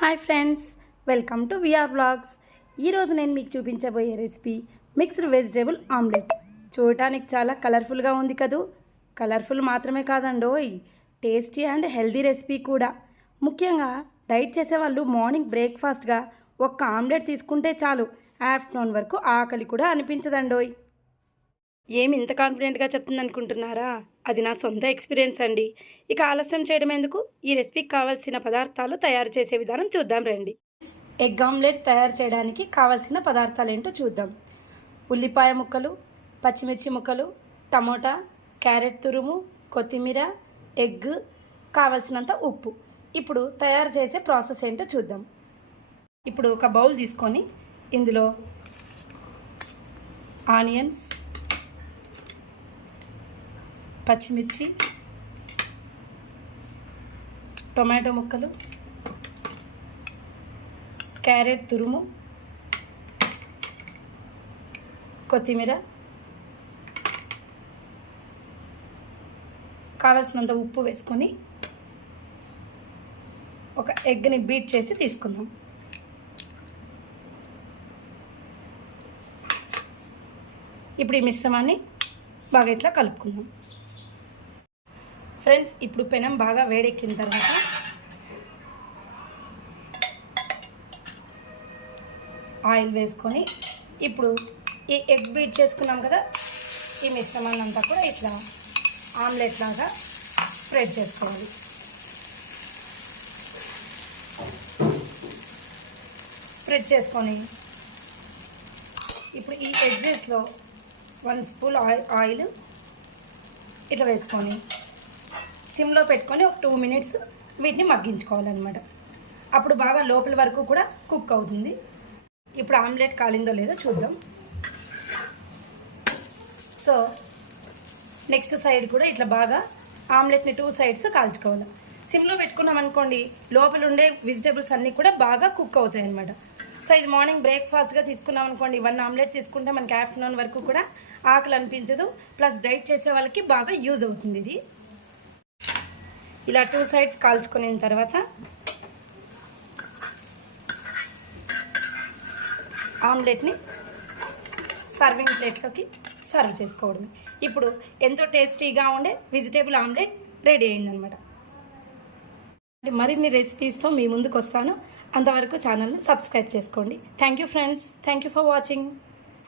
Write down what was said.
Hi friends, welcome to VR blogs. ఈరోజు నేను మీకు చూపించబోయే రెసిపీ మిక్స్డ్ వెజిటేబుల్ ఆమ్లెట్. చూడటానికి చాలా కలర్ఫుల్గా ఉంది కదూ. కలర్ఫుల్ మాత్రమే కాదండోయ్, టేస్టీ అండ్ హెల్దీ రెసిపీ కూడా. ముఖ్యంగా డైట్ చేసేవాళ్ళు మార్నింగ్ బ్రేక్ఫాస్ట్గా ఒక్క ఆమ్లెట్ తీసుకుంటే చాలు, ఆఫ్టర్నూన్ వరకు ఆకలి కూడా అనిపించదండోయ్. ఏమి ఇంత కాన్ఫిడెంట్గా చెప్తుంది అనుకుంటున్నారా? అది నా సొంత ఎక్స్పీరియన్స్ అండి. ఇక ఆలస్యం చేయడం ఎందుకు, ఈ రెసిపీకి కావాల్సిన పదార్థాలు తయారు చేసే విధానం చూద్దాం రండి. ఎగ్ ఆమ్లెట్ తయారు చేయడానికి కావాల్సిన పదార్థాలు ఏంటో చూద్దాం. ఉల్లిపాయ ముక్కలు, పచ్చిమిర్చి ముక్కలు, టమోటా, క్యారెట్ తురుము, కొత్తిమీర, ఎగ్, కావలసినంత ఉప్పు. ఇప్పుడు తయారు చేసే ప్రాసెస్ ఏంటో చూద్దాం. ఇప్పుడు ఒక బౌల్ తీసుకొని ఇందులో ఆనియన్స్, పచ్చిమిర్చి, టొమాటో ముక్కలు, క్యారెట్ తురుము, కొత్తిమీర, కావలసినంత ఉప్పు వేసుకొని ఒక ఎగ్ని బీట్ చేసి తీసుకుందాం. ఇప్పుడు ఈ మిశ్రమాన్ని బాగా ఇట్లా కలుపుకుందాం. ఫ్రెండ్స్, ఇప్పుడు పెనం బాగా వేడెక్కిన తర్వాత ఆయిల్ వేసుకొని ఇప్పుడు ఈ ఎగ్ బీట్ చేసుకున్నాం కదా, ఈ మిశ్రమాన్ని అంతా కూడా ఇట్లా ఆమ్లెట్ లాగా స్ప్రెడ్ చేసుకోవాలి. స్ప్రెడ్ చేసుకొని ఇప్పుడు ఈ ఎడ్జెస్లో 1 స్పూన్ ఆయిల్ ఇట్లా వేసుకొని సిమ్లో పెట్టుకొని ఒక 2 మినిట్స్ వీటిని మగ్గించుకోవాలన్నమాట. అప్పుడు బాగా లోపల వరకు కూడా కుక్ అవుతుంది. ఇప్పుడు ఆమ్లెట్ కాలిందో లేదో చూద్దాం. సో నెక్స్ట్ సైడ్ కూడా ఇట్లా బాగా ఆమ్లెట్ని 2 సైడ్స్ కాల్చుకోవాలి. సిమ్లో పెట్టుకున్నాం అనుకోండి, లోపల ఉండే వెజిటేబుల్స్ అన్నీ కూడా బాగా కుక్ అవుతాయి అన్నమాట. సో ఇది మార్నింగ్ బ్రేక్ఫాస్ట్గా తీసుకున్నాం అనుకోండి, 1 ఆమ్లెట్ తీసుకుంటే మనకి ఆఫ్టర్నూన్ వరకు కూడా ఆకలి అనిపించదు. ప్లస్ డైట్ చేసే వాళ్ళకి బాగా యూజ్ అవుతుంది ఇది. ఇలా 2 సైడ్స్ కాల్చుకున్న తర్వాత ఆమ్లెట్ని సర్వింగ్ ప్లేట్లోకి సర్వ్ చేసుకోవడమే. ఇప్పుడు ఎంతో టేస్టీగా ఉండే వెజిటేబుల్ ఆమ్లెట్ రెడీ అయిందనమాట. మరిన్ని రెసిపీస్తో మీ ముందుకు వస్తాను. అంతవరకు ఛానల్ని సబ్స్క్రైబ్ చేసుకోండి. Thank you friends, thank you for watching.